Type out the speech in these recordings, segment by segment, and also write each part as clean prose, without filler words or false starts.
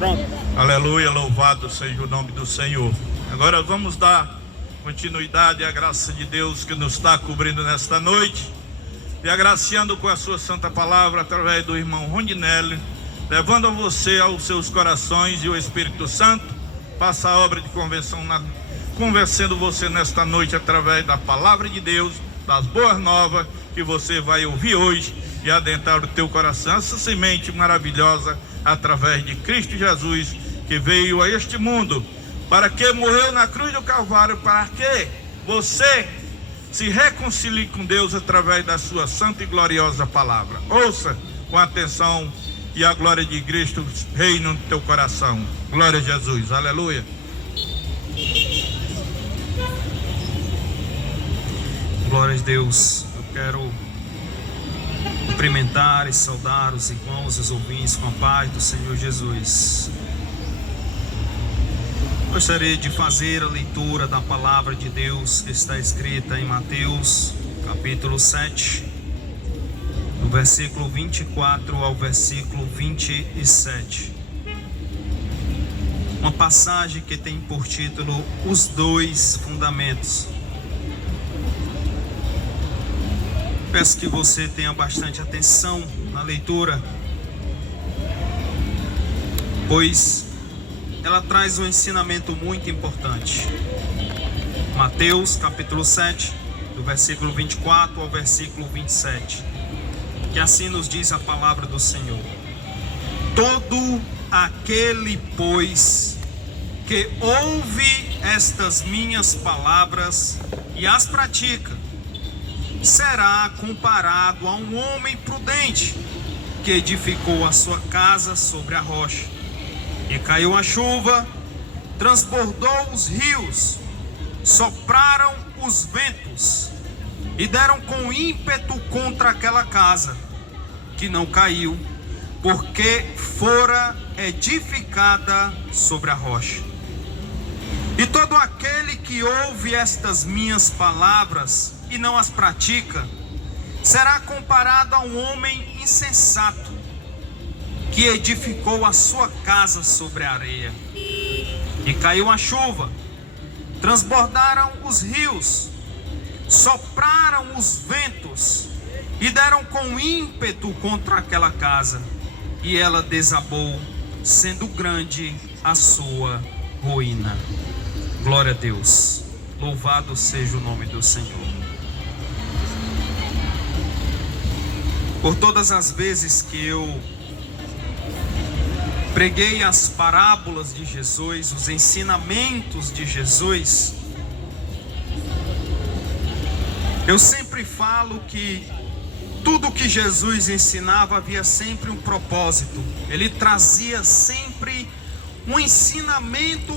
Pronto. Aleluia, louvado seja o nome do Senhor. Agora vamos dar continuidade à graça de Deus que nos está cobrindo nesta noite e agraciando com a sua santa palavra através do irmão Rondinelli, levando a você aos seus corações, e o Espírito Santo faça a obra de convenção, convencendo você nesta noite através da palavra de Deus, das boas novas que você vai ouvir hoje e adentrar o teu coração, essa semente maravilhosa através de Cristo Jesus, que veio a este mundo, para que morreu na cruz do Calvário, para que você se reconcilie com Deus através da sua santa e gloriosa palavra. Ouça com atenção e a glória de Cristo reina no teu coração. Glória a Jesus, aleluia. Glória a Deus. Eu quero cumprimentar e saudar os irmãos e os ouvintes com a paz do Senhor Jesus. Gostaria de fazer a leitura da palavra de Deus que está escrita em Mateus, capítulo 7, do versículo 24 ao versículo 27. Uma passagem que tem por título Os Dois Fundamentos. Peço que você tenha bastante atenção na leitura, pois ela traz um ensinamento muito importante. Mateus capítulo 7, do versículo 24 ao versículo 27, que assim nos diz a palavra do Senhor: todo aquele, pois, que ouve estas minhas palavras e as pratica, será comparado a um homem prudente que edificou a sua casa sobre a rocha. E caiu a chuva, transbordou os rios, sopraram os ventos e deram com ímpeto contra aquela casa, que não caiu, porque fora edificada sobre a rocha. E todo aquele que ouve estas minhas palavras e não as pratica, será comparado a um homem insensato, que edificou a sua casa sobre a areia. E caiu a chuva, transbordaram os rios, sopraram os ventos e deram com ímpeto contra aquela casa, e ela desabou, sendo grande a sua ruína. Glória a Deus. Louvado seja o nome do Senhor. Por todas as vezes que eu preguei as parábolas de Jesus, os ensinamentos de Jesus, eu sempre falo que tudo que Jesus ensinava havia sempre um propósito. Ele trazia sempre um ensinamento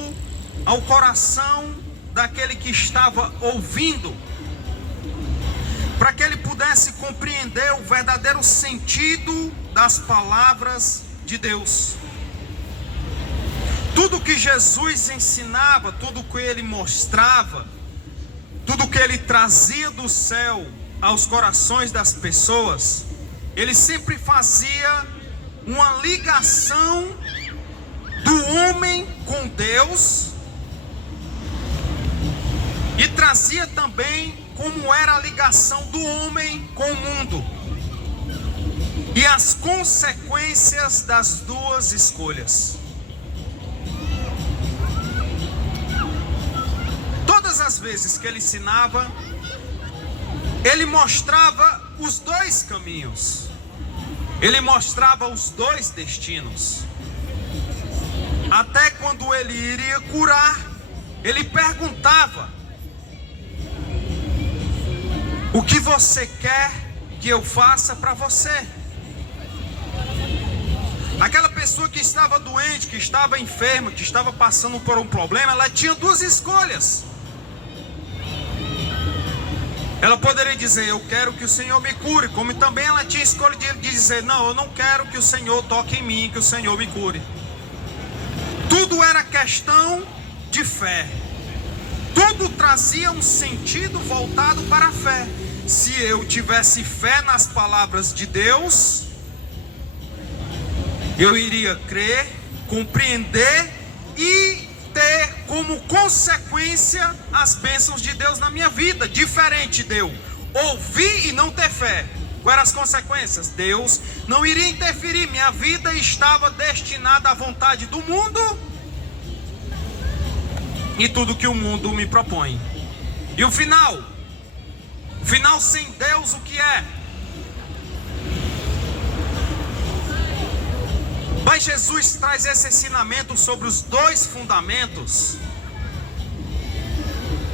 ao coração daquele que estava ouvindo, para que ele pudesse compreender o verdadeiro sentido das palavras de Deus. Tudo que Jesus ensinava, tudo que ele mostrava, tudo que ele trazia do céu aos corações das pessoas, ele sempre fazia uma ligação do homem com Deus e trazia também como era a ligação do homem com o mundo e as consequências das duas escolhas. Todas as vezes que ele ensinava, ele mostrava os dois caminhos, ele mostrava os dois destinos. Até quando ele iria curar, ele perguntava: o que você quer que eu faça para você? Aquela pessoa que estava doente, que estava enferma, que estava passando por um problema, ela tinha duas escolhas. Ela poderia dizer: eu quero que o Senhor me cure, como também ela tinha escolha de dizer: não, eu não quero que o Senhor toque em mim, que o Senhor me cure. Tudo era questão de fé. Tudo trazia um sentido voltado para a fé. Se eu tivesse fé nas palavras de Deus, eu iria crer, compreender e ter como consequência as bênçãos de Deus na minha vida. Diferente de eu ouvir e não ter fé. Quais eram as consequências? Deus não iria interferir. Minha vida estava destinada à vontade do mundo e tudo que o mundo me propõe. E o final? O final sem Deus, o que é? Mas Jesus traz esse ensinamento sobre os dois fundamentos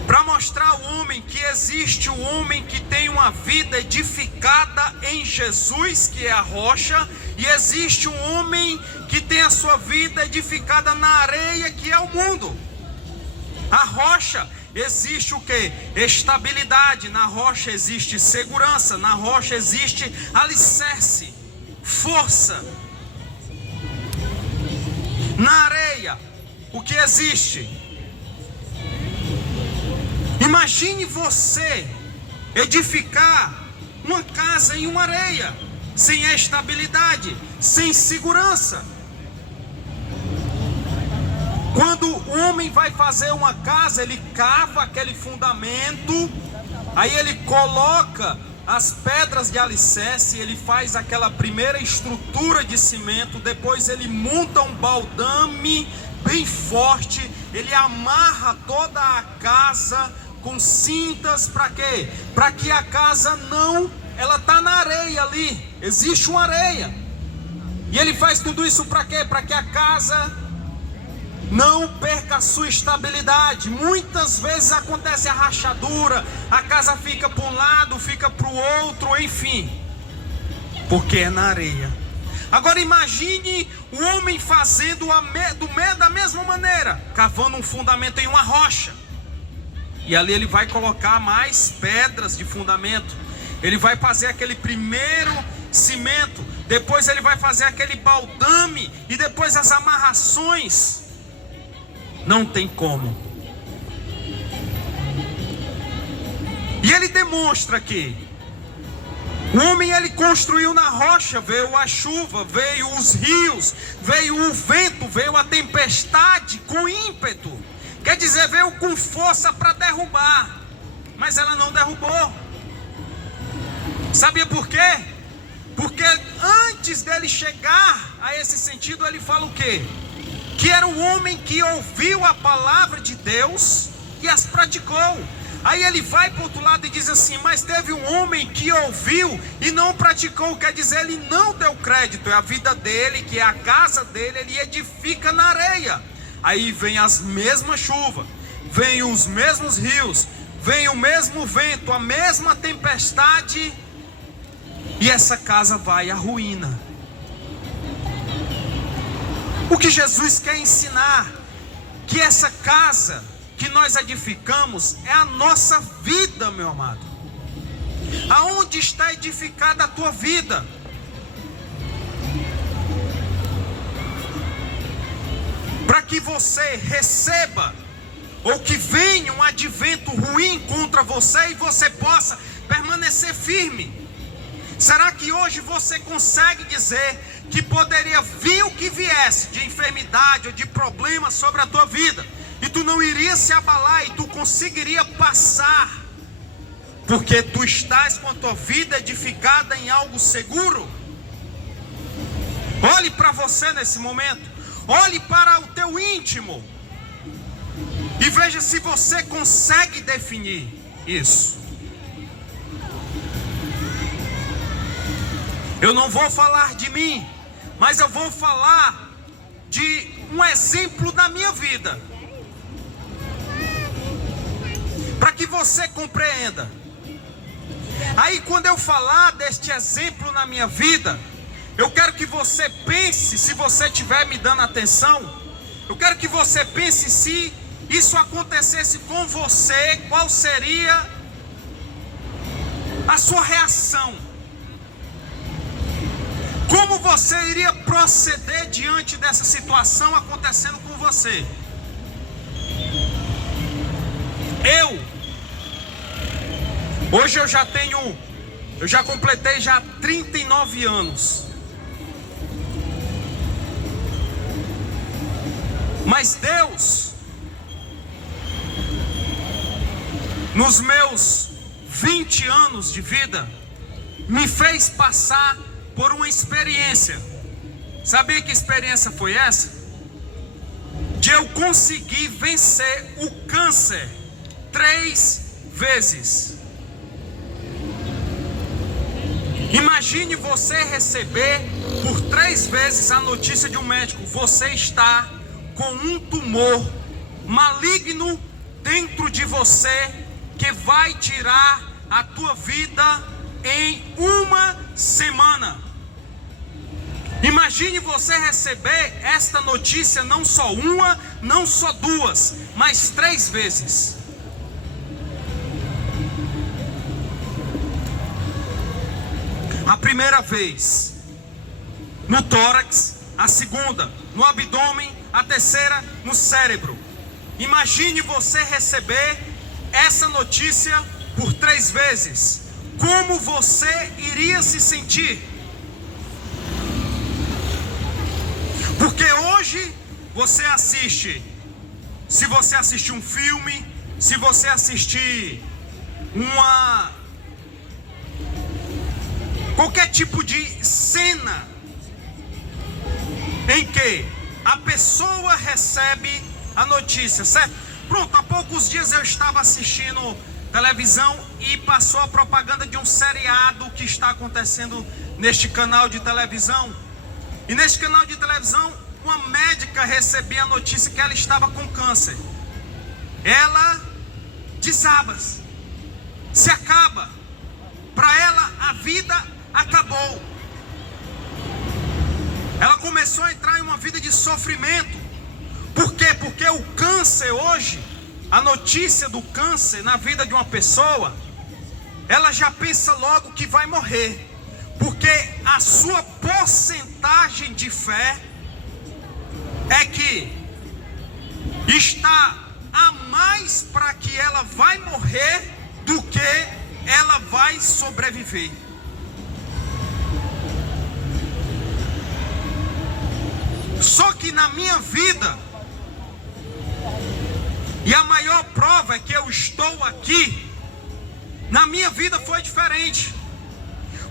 para mostrar ao homem que existe o homem que tem uma vida edificada em Jesus, que é a rocha, e existe um homem que tem a sua vida edificada na areia, que é o mundo. A rocha existe o que? Estabilidade. Na rocha existe segurança. Na rocha existe alicerce, força. Na areia, o que existe? Imagine você edificar uma casa em uma areia, sem estabilidade, sem segurança. Quando o homem vai fazer uma casa, ele cava aquele fundamento, aí ele coloca as pedras de alicerce, ele faz aquela primeira estrutura de cimento, depois ele monta um baldame bem forte, ele amarra toda a casa com cintas, para quê? Para que a casa não, ela está na areia ali, existe uma areia, e ele faz tudo isso para quê? Para que a casa não perca a sua estabilidade. Muitas vezes acontece a rachadura, a casa fica para um lado, fica para o outro, enfim, porque é na areia. Agora imagine o homem fazendo da mesma maneira, cavando um fundamento em uma rocha, e ali ele vai colocar mais pedras de fundamento, ele vai fazer aquele primeiro cimento, depois ele vai fazer aquele baldame, e depois as amarrações. Não tem como. E ele demonstra que o homem, ele construiu na rocha, veio a chuva, veio os rios, veio o vento, veio a tempestade com ímpeto. Quer dizer, veio com força para derrubar, mas ela não derrubou. Sabia por quê? Porque antes dele chegar a esse sentido, ele fala o quê? Que era o homem que ouviu a palavra de Deus e as praticou. Aí ele vai para o outro lado e diz assim: mas teve um homem que ouviu e não praticou. Quer dizer, ele não deu crédito. É a vida dele, que é a casa dele, ele edifica na areia. Aí vem as mesmas chuvas, vem os mesmos rios, vem o mesmo vento, a mesma tempestade, e essa casa vai à ruína. O que Jesus quer ensinar? Que essa casa que nós edificamos é a nossa vida, meu amado. Aonde está edificada a tua vida? Para que você receba, ou que venha um advento ruim contra você e você possa permanecer firme. Será que hoje você consegue dizer que poderia vir o que viesse de enfermidade ou de problema sobre a tua vida, e tu não iria se abalar e tu conseguiria passar, porque tu estás com a tua vida edificada em algo seguro? Olhe para você nesse momento, olhe para o teu íntimo e veja se você consegue definir isso. Eu não vou falar de mim, mas eu vou falar de um exemplo da minha vida, para que você compreenda. Aí quando eu falar deste exemplo na minha vida, eu quero que você pense, se você estiver me dando atenção, eu quero que você pense, se isso acontecesse com você, qual seria a sua reação? Como você iria proceder diante dessa situação acontecendo com você? Hoje eu já completei já 39 anos. Mas Deus, nos meus 20 anos de vida, me fez passar por uma experiência. Sabia que experiência foi essa? De eu conseguir vencer o câncer 3 vezes. Imagine você receber por 3 vezes a notícia de um médico: você está com um tumor maligno dentro de você que vai tirar a tua vida em 1 semana. Imagine você receber esta notícia não só uma, não só 2, mas 3 vezes. A primeira vez no tórax, a segunda no abdômen, a terceira no cérebro. Imagine você receber essa notícia por 3 vezes. Como você iria se sentir? Porque hoje você assiste, se você assistir um filme, se você assistir qualquer tipo de cena em que a pessoa recebe a notícia, certo? Pronto, há poucos dias eu estava assistindo televisão e passou a propaganda de um seriado que está acontecendo neste canal de televisão. E neste canal de televisão, uma médica recebia a notícia que ela estava com câncer. Ela desaba, se acaba. Para ela, a vida acabou. Ela começou a entrar em uma vida de sofrimento. Por quê? Porque o câncer hoje, a notícia do câncer na vida de uma pessoa, ela já pensa logo que vai morrer. Porque a sua porcentagem de fé é que está a mais para que ela vai morrer do que ela vai sobreviver. Só que na minha vida, e a maior prova é que eu estou aqui, na minha vida foi diferente.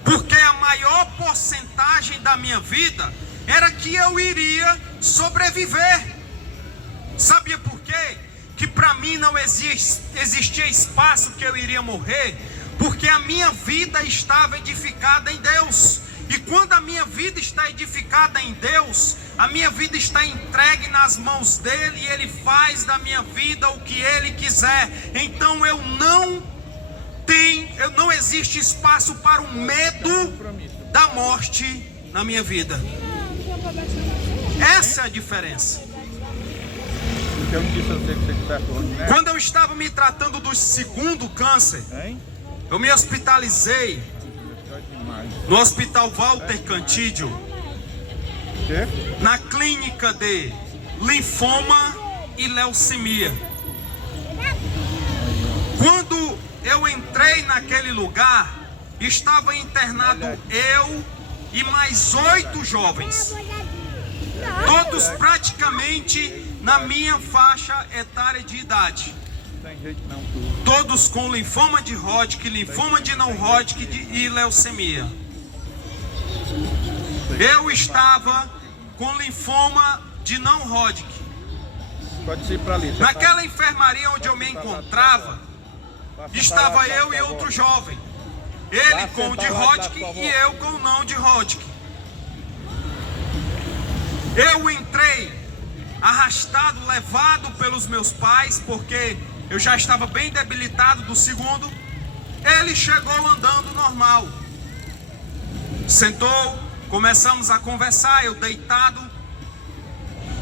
Porque a maior porcentagem da minha vida era que eu iria sobreviver. Sabia por quê? Que para mim não existia espaço que eu iria morrer, porque a minha vida estava edificada em Deus. E quando a minha vida está edificada em Deus, a minha vida está entregue nas mãos dele, e ele faz da minha vida o que ele quiser. Então não existe espaço para o medo da morte na minha vida. Essa é a diferença. Quando eu estava me tratando do segundo câncer, eu me hospitalizei no Hospital Walter Cantídio, na clínica de linfoma e leucemia. Quando eu entrei naquele lugar, estava internado eu e mais 8 jovens, todos praticamente na minha faixa etária de idade, todos com linfoma de Hodgkin, linfoma de não Hodgkin e leucemia. Eu estava com linfoma de não Hodgkin. Naquela enfermaria onde eu me encontrava, estava eu e outro jovem. Ele com o de Hodgkin e eu com o não de Hodgkin. Eu entrei arrastado, levado pelos meus pais, porque eu já estava bem debilitado do segundo. Ele chegou andando normal. Sentou, começamos a conversar, eu deitado.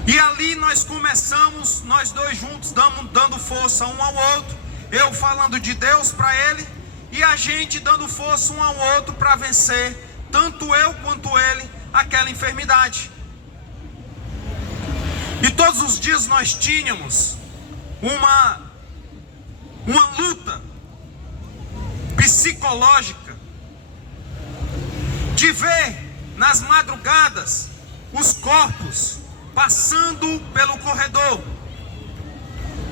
E ali nós começamos, nós dois juntos, dando força um ao outro. Eu falando de Deus para ele, e a gente dando força um ao outro para vencer, tanto eu quanto ele, aquela enfermidade. E todos os dias nós tínhamos uma luta psicológica de ver nas madrugadas os corpos passando pelo corredor.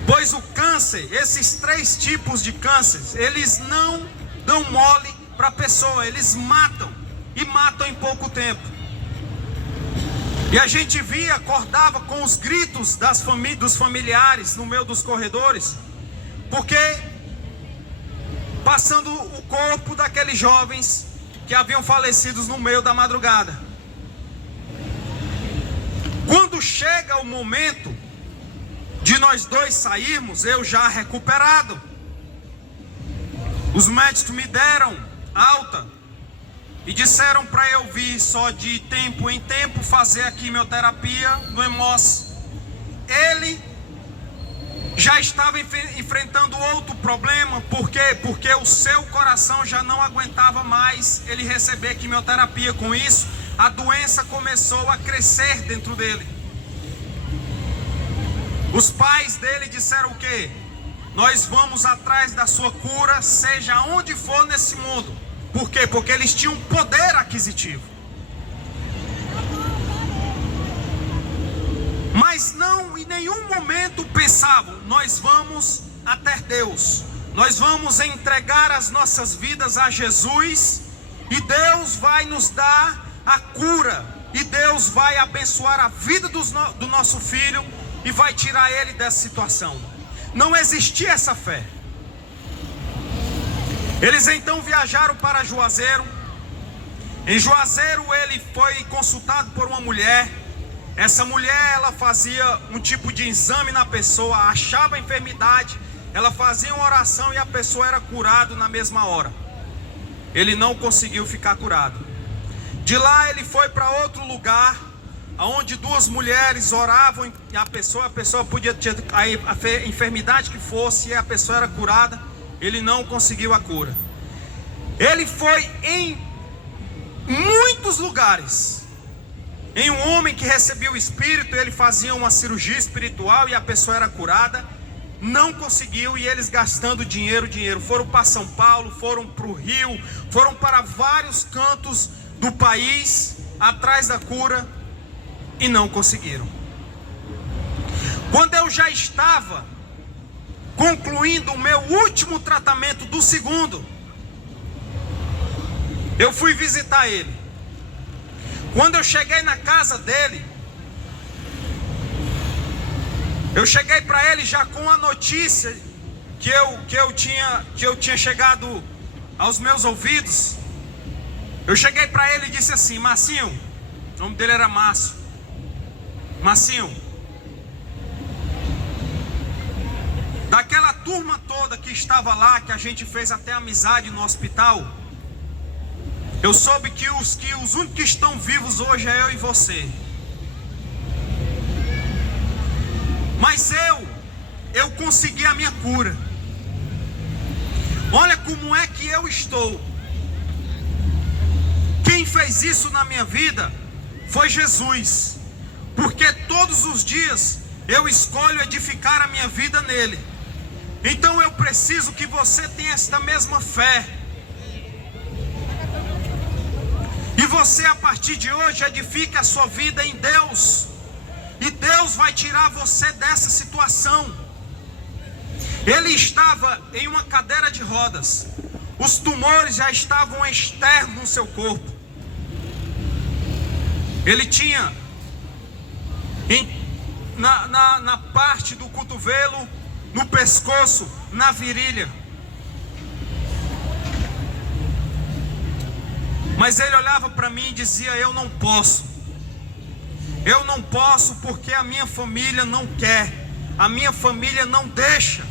Pois o câncer, esses 3 tipos de câncer, eles não dão mole para a pessoa, eles matam, e matam em pouco tempo. E a gente via, acordava com os gritos dos familiares no meio dos corredores, porque passando o corpo daqueles jovens que haviam falecido no meio da madrugada. Quando chega o momento de nós dois sairmos, eu já recuperado, os médicos me deram alta e disseram para eu vir só de tempo em tempo fazer a quimioterapia no Hemós. Ele já estava enfrentando outro problema. Por quê? Porque o seu coração já não aguentava mais ele receber quimioterapia. Com isso, a doença começou a crescer dentro dele. Os pais dele disseram o quê? Nós vamos atrás da sua cura, seja onde for nesse mundo. Por quê? Porque eles tinham poder aquisitivo. Mas não em nenhum momento pensavam, nós vamos até Deus, nós vamos entregar as nossas vidas a Jesus, e Deus vai nos dar a cura, e Deus vai abençoar a vida do nosso filho, e vai tirar ele dessa situação. Não existia essa fé. Eles então viajaram para Juazeiro. Em Juazeiro ele foi consultado por uma mulher. Essa mulher, ela fazia um tipo de exame na pessoa, achava a enfermidade, ela fazia uma oração e a pessoa era curada na mesma hora. Ele não conseguiu ficar curado. De lá ele foi para outro lugar, onde 2 mulheres oravam e a pessoa podia ter a enfermidade que fosse e a pessoa era curada. Ele não conseguiu a cura. Ele foi em muitos lugares. Em um homem que recebia o Espírito, ele fazia uma cirurgia espiritual e a pessoa era curada. Não conseguiu, e eles gastando dinheiro. Foram para São Paulo, foram para o Rio, foram para vários cantos do país atrás da cura e não conseguiram. Quando eu já estava concluindo o meu último tratamento do segundo, eu fui visitar ele. Quando eu cheguei na casa dele, eu cheguei para ele já com a notícia que eu tinha chegado aos meus ouvidos. Eu cheguei para ele e disse assim: Marcinho, o nome dele era Márcio. Marcinho, daquela turma toda que estava lá, que a gente fez até amizade no hospital, eu soube que os únicos que estão vivos hoje é eu e você. Mas eu consegui a minha cura. Olha como é que eu estou. Quem fez isso na minha vida foi Jesus. Porque todos os dias eu escolho edificar a minha vida nele. Então eu preciso que você tenha esta mesma fé. E você, a partir de hoje, edifique a sua vida em Deus. E Deus vai tirar você dessa situação. Ele estava em uma cadeira de rodas. Os tumores já estavam externos no seu corpo. Ele tinha na parte do cotovelo, no pescoço, na virilha. Mas ele olhava para mim e dizia: eu não posso porque a minha família não quer, a minha família não deixa.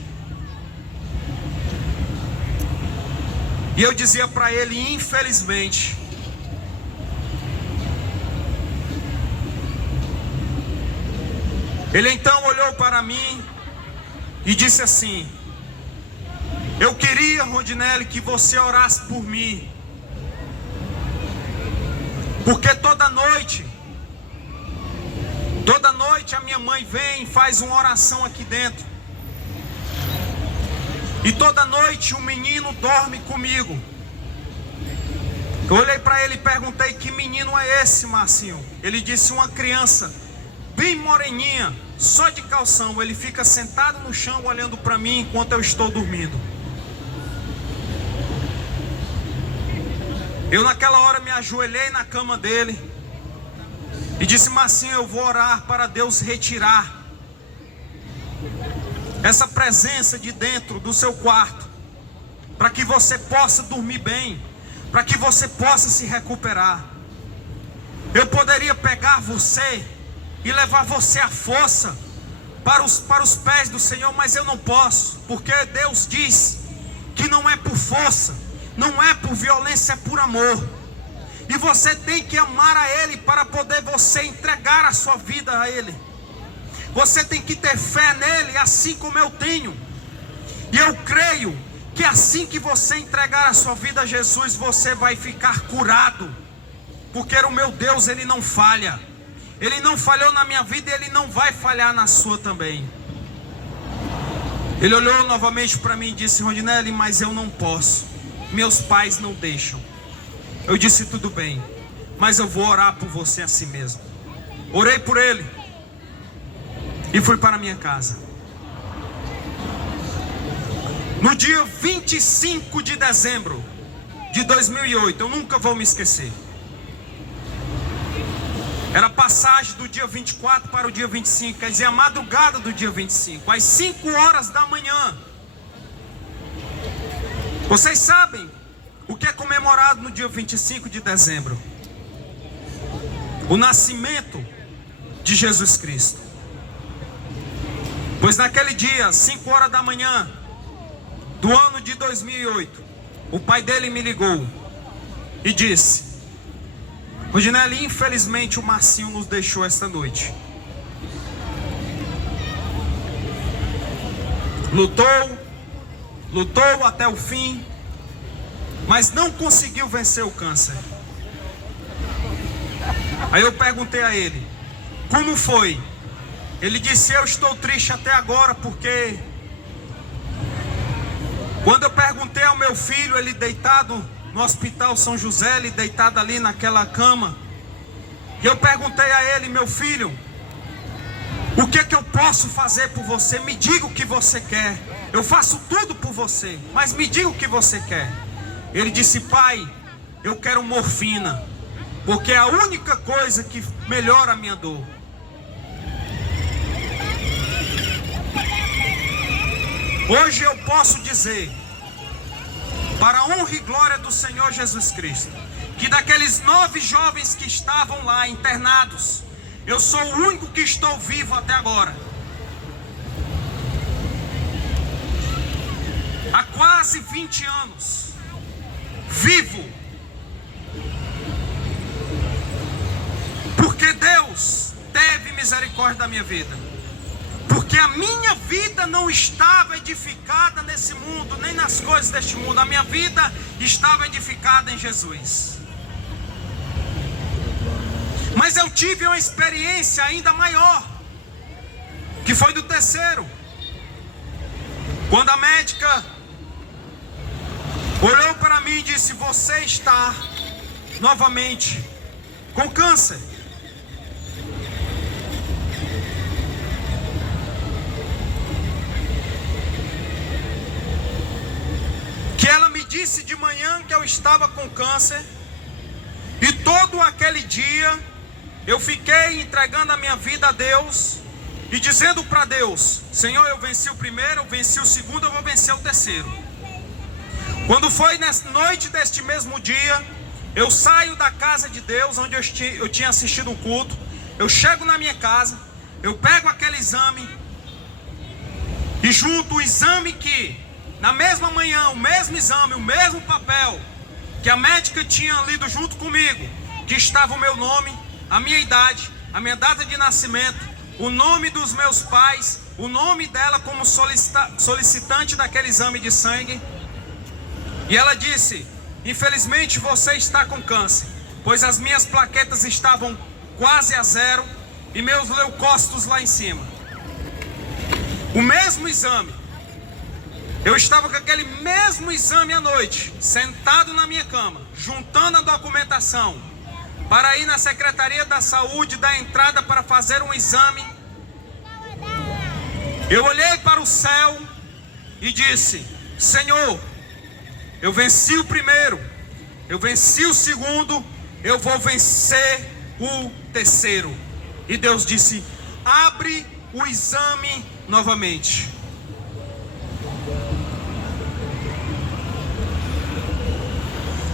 E eu dizia para ele: infelizmente. Ele então olhou para mim e disse assim: eu queria, Rodinelli, que você orasse por mim, porque toda noite a minha mãe vem e faz uma oração aqui dentro, e toda noite o menino dorme comigo. Eu olhei para ele e perguntei: que menino é esse, Marcinho? Ele disse: uma criança bem moreninha, só de calção. Ele fica sentado no chão olhando para mim enquanto eu estou dormindo. Eu naquela hora me ajoelhei na cama dele e disse: Marcinho, eu vou orar para Deus retirar essa presença de dentro do seu quarto, para que você possa dormir bem, para que você possa se recuperar. Eu poderia pegar você e levar você à força para os pés do Senhor, mas eu não posso, porque Deus diz que não é por força, não é por violência, é por amor. E você tem que amar a Ele para poder você entregar a sua vida a Ele. Você tem que ter fé nele, assim como eu tenho. E eu creio que assim que você entregar a sua vida a Jesus, você vai ficar curado. Porque o meu Deus, Ele não falha. Ele não falhou na minha vida e Ele não vai falhar na sua também. Ele olhou novamente para mim e disse: Rondinelli, mas eu não posso. Meus pais não deixam. Eu disse: tudo bem, mas eu vou orar por você assim mesmo. Orei por ele e fui para a minha casa. No dia 25 de dezembro de 2008, eu nunca vou me esquecer. Era a passagem do dia 24 para o dia 25, quer dizer, a madrugada do dia 25, às 5 horas da manhã. Vocês sabem o que é comemorado no dia 25 de dezembro? O nascimento de Jesus Cristo. Pois naquele dia, 5 horas da manhã do ano de 2008, o pai dele me ligou e disse: Rondinelli, infelizmente o Marcinho nos deixou esta noite. Lutou até o fim, mas não conseguiu vencer o câncer. Aí eu perguntei a ele: como foi? Ele disse: eu estou triste até agora, porque quando eu perguntei ao meu filho, ele deitado no Hospital São José, ele deitado ali naquela cama, e eu perguntei a ele: meu filho, o que é que eu posso fazer por você? Me diga o que você quer. Eu faço tudo por você, mas me diga o que você quer. Ele disse: pai, eu quero morfina, porque é a única coisa que melhora a minha dor. Hoje eu posso dizer, para a honra e glória do Senhor Jesus Cristo, que daqueles 9 jovens que estavam lá internados, eu sou o único que estou vivo até agora. Há quase 20 anos, vivo, porque Deus teve misericórdia da minha vida, porque a minha vida não estava edificada nesse mundo, nem nas coisas deste mundo. A minha vida estava edificada em Jesus. Mas eu tive uma experiência ainda maior, que foi do terceiro, quando a médica olhou para mim e disse: você está novamente com câncer. Que ela me disse de manhã que eu estava com câncer, e todo aquele dia eu fiquei entregando a minha vida a Deus e dizendo para Deus: Senhor, eu venci o primeiro, eu venci o segundo, eu vou vencer o terceiro. Quando foi nessa noite deste mesmo dia, eu saio da casa de Deus, onde eu tinha assistido um culto. Eu chego na minha casa, eu pego aquele exame e junto o exame que, na mesma manhã, o mesmo exame, o mesmo papel que a médica tinha lido junto comigo, que estava o meu nome, a minha idade, a minha data de nascimento, o nome dos meus pais, o nome dela como solicitante daquele exame de sangue. E ela disse: infelizmente você está com câncer, pois as minhas plaquetas estavam quase a zero e meus leucócitos lá em cima. O mesmo exame. Eu estava com aquele mesmo exame à noite, sentado na minha cama, juntando a documentação, para ir na Secretaria da Saúde, dar entrada para fazer um exame, eu olhei para o céu e disse: Senhor, eu venci o primeiro, eu venci o segundo, eu vou vencer o terceiro. E Deus disse: abre o exame novamente.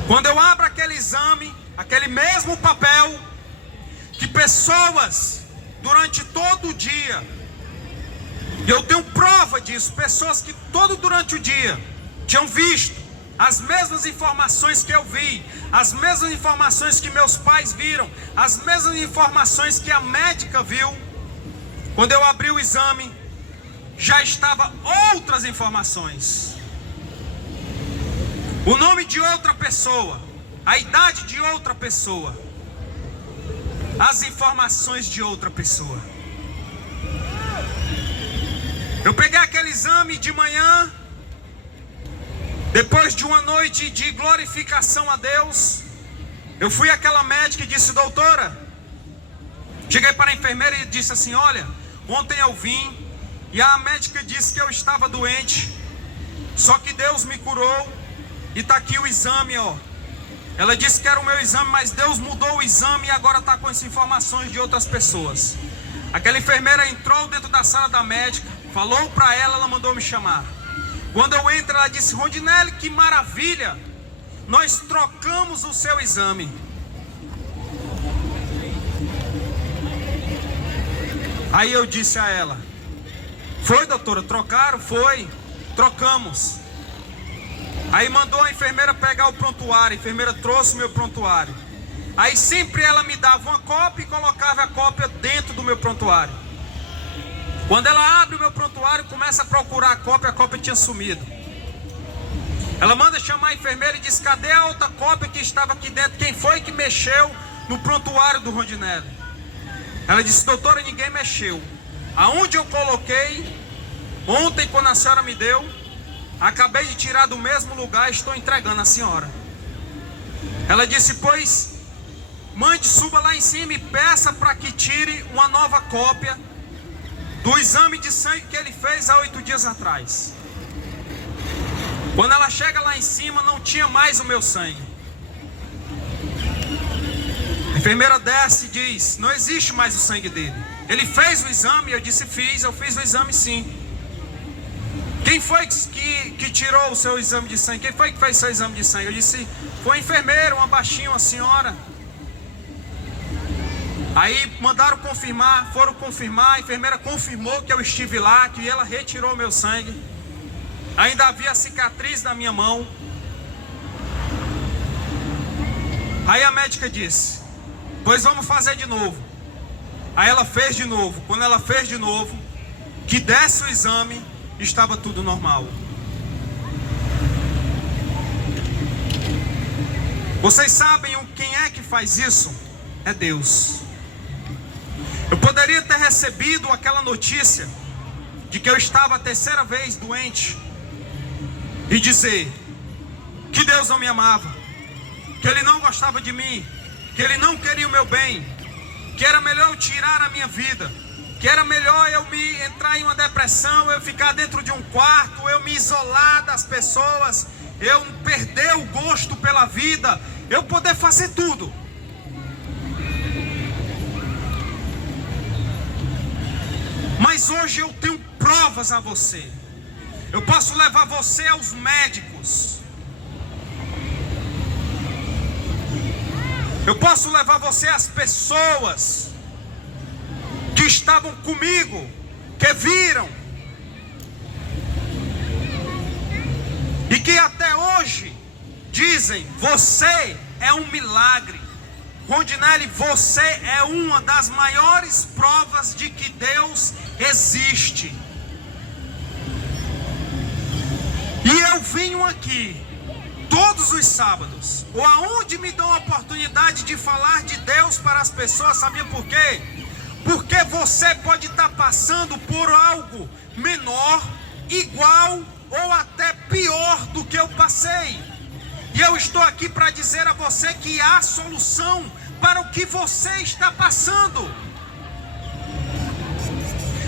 Quando eu abro aquele exame, aquele mesmo papel, que pessoas durante todo o dia, e eu tenho prova disso, pessoas que durante o dia tinham visto as mesmas informações que eu vi, as mesmas informações que meus pais viram, as mesmas informações que a médica viu. Quando eu abri o exame, já estava outras informações. O nome de outra pessoa, a idade de outra pessoa, as informações de outra pessoa. Eu peguei aquele exame de manhã, depois de uma noite de glorificação a Deus, eu fui àquela médica e disse: doutora, cheguei para a enfermeira e disse assim: olha, ontem eu vim e a médica disse que eu estava doente, só que Deus me curou e está aqui o exame, ó. Ela disse que era o meu exame, mas Deus mudou o exame e agora está com as informações de outras pessoas. Aquela enfermeira entrou dentro da sala da médica, falou para ela, ela mandou me chamar. Quando eu entro, ela disse: Rondinelli, que maravilha, nós trocamos o seu exame. Aí eu disse a ela: foi, doutora, trocaram? Foi, trocamos. Aí mandou a enfermeira pegar o prontuário, a enfermeira trouxe o meu prontuário. Aí sempre ela me dava uma cópia e colocava a cópia dentro do meu prontuário. Quando ela abre o meu prontuário, começa a procurar a cópia tinha sumido. Ela manda chamar a enfermeira e diz: cadê a outra cópia que estava aqui dentro? Quem foi que mexeu no prontuário do Rondinelli? Ela disse: doutora, ninguém mexeu. Aonde eu coloquei ontem, quando a senhora me deu, acabei de tirar do mesmo lugar e estou entregando à senhora. Ela disse: pois mande, suba lá em cima e peça para que tire uma nova cópia do exame de sangue que ele fez há 8 dias atrás. Quando ela chega lá em cima, não tinha mais o meu sangue. A enfermeira desce e diz: não existe mais o sangue dele. Ele fez o exame? Eu disse: eu fiz o exame sim. Quem foi que tirou o seu exame de sangue? Quem foi que fez o seu exame de sangue? Eu disse: foi a enfermeira, uma baixinha, uma senhora. Aí mandaram confirmar, foram confirmar, a enfermeira confirmou que eu estive lá, que ela retirou meu sangue. Ainda havia cicatriz na minha mão. Aí a médica disse: pois vamos fazer de novo. Aí ela fez de novo. Quando ela fez de novo, que desse o exame, estava tudo normal. Vocês sabem quem é que faz isso? É Deus. Eu poderia ter recebido aquela notícia de que eu estava a 3ª vez doente e dizer que Deus não me amava, que Ele não gostava de mim, que Ele não queria o meu bem, que era melhor eu tirar a minha vida, que era melhor eu me entrar em uma depressão, eu ficar dentro de um quarto, eu me isolar das pessoas, eu perder o gosto pela vida, eu poder fazer tudo. Mas hoje eu tenho provas a você. Eu posso levar você aos médicos. Eu posso levar você às pessoas que estavam comigo, que viram e que até hoje dizem: você é um milagre. Rondinelli, você é uma das maiores provas de que Deus existe. E eu venho aqui todos os sábados, ou aonde me dão a oportunidade de falar de Deus para as pessoas. Sabia por quê? Porque você pode estar passando por algo menor, igual ou até pior do que eu passei. E eu estou aqui para dizer a você que há solução para o que você está passando.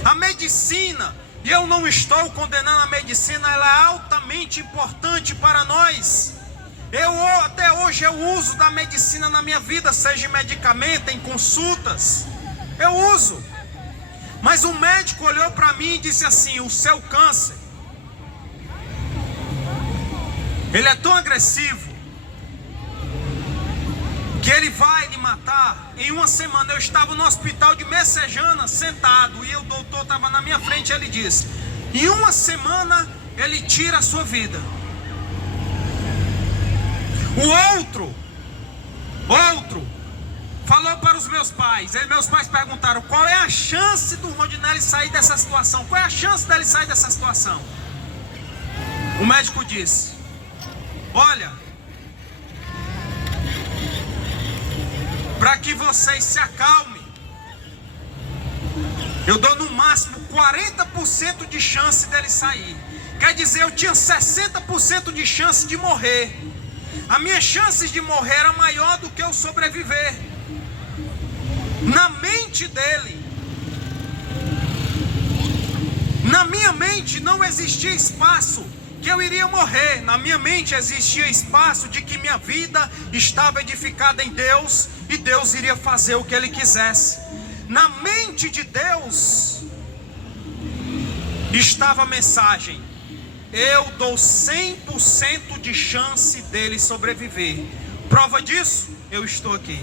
A medicina, e eu não estou condenando a medicina, ela é altamente importante para nós. Até hoje eu uso da medicina na minha vida, seja em medicamento, em consultas, eu uso. Mas o médico olhou para mim e disse assim: o seu câncer, ele é tão agressivo que ele vai lhe matar em uma semana. Eu estava no hospital de Messejana sentado, e o doutor estava na minha frente, e ele disse: em uma semana ele tira a sua vida. O outro falou para os meus pais. Meus pais perguntaram: qual é a chance do Rondinelli sair dessa situação? Qual é a chance dele sair dessa situação? O médico disse: olha, para que vocês se acalmem, eu dou no máximo 40% de chance dele sair. Quer dizer, eu tinha 60% de chance de morrer. A minha chance de morrer era maior do que eu sobreviver. Na mente dele, na minha mente não existia espaço que eu iria morrer. Na minha mente existia espaço de que minha vida estava edificada em Deus, e Deus iria fazer o que Ele quisesse. Na mente de Deus estava a mensagem: eu dou 100% de chance dele sobreviver. Prova disso, eu estou aqui.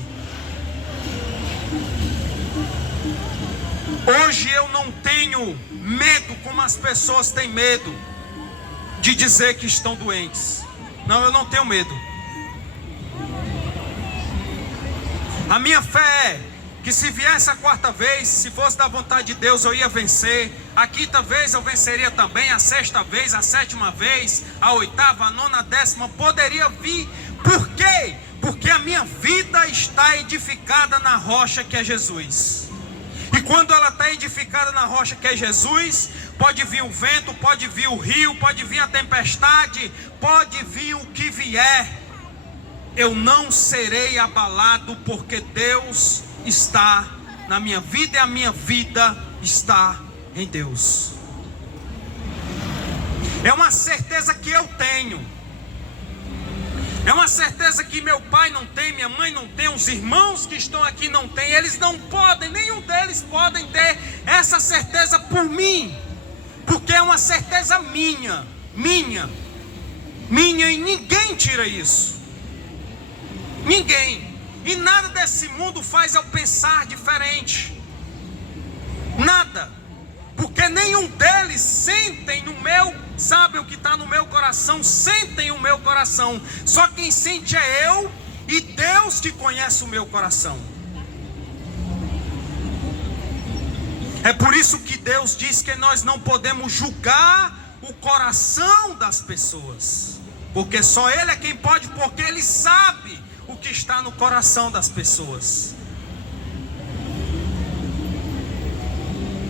Hoje eu não tenho medo como as pessoas têm medo de dizer que estão doentes. Não, eu não tenho medo. A minha fé é que se viesse a quarta vez, se fosse da vontade de Deus, eu ia vencer. A quinta vez eu venceria também. A sexta vez, a sétima vez, a oitava, a nona, a décima poderia vir. Por quê? Porque a minha vida está edificada na rocha que é Jesus. E quando ela está edificada na rocha que é Jesus, pode vir o vento, pode vir o rio, pode vir a tempestade, pode vir o que vier, eu não serei abalado, porque Deus está na minha vida e a minha vida está em Deus. É uma certeza que eu tenho. É uma certeza que meu pai não tem, minha mãe não tem, os irmãos que estão aqui não têm. Eles não podem, nenhum deles podem ter essa certeza por mim, porque é uma certeza minha, e ninguém tira isso. Ninguém. E nada desse mundo faz eu pensar diferente. Nada. Porque nenhum deles sentem no meu, sabe o que está no meu coração, sentem o meu coração. Só quem sente é eu e Deus que conhece o meu coração. É por isso que Deus diz que nós não podemos julgar o coração das pessoas, porque só Ele é quem pode, porque Ele sabe o que está no coração das pessoas.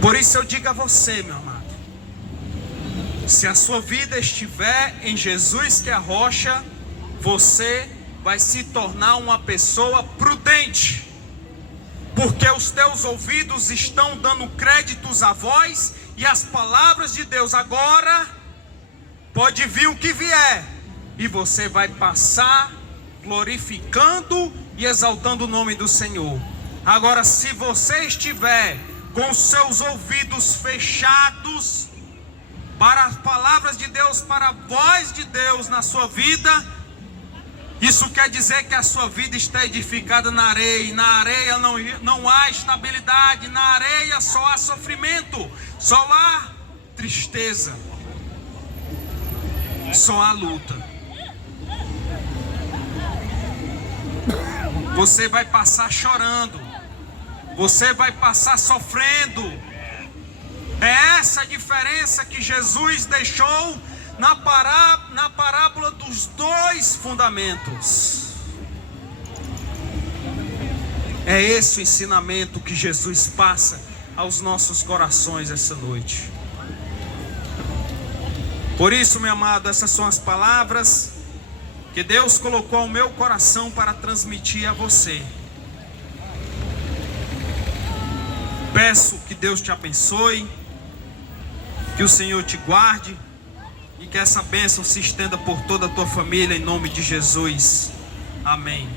Por isso eu digo a você, meu amado, se a sua vida estiver em Jesus que é a rocha, você vai se tornar uma pessoa prudente, porque os teus ouvidos estão dando créditos à voz e às palavras de Deus. Agora pode vir o que vier, e você vai passar glorificando e exaltando o nome do Senhor. Agora, se você estiver com os seus ouvidos fechados para as palavras de Deus, para a voz de Deus na sua vida, isso quer dizer que a sua vida está edificada na areia. E na areia não há estabilidade, na areia só há sofrimento, só há tristeza, só há luta. Você vai passar chorando, você vai passar sofrendo. É essa a diferença que Jesus deixou na parábola dos dois fundamentos. É esse o ensinamento que Jesus passa aos nossos corações essa noite. Por isso, meu amado, essas são as palavras que Deus colocou ao meu coração para transmitir a você. peço que Deus te abençoe, que o Senhor te guarde e que essa bênção se estenda por toda a tua família, em nome de Jesus. Amém.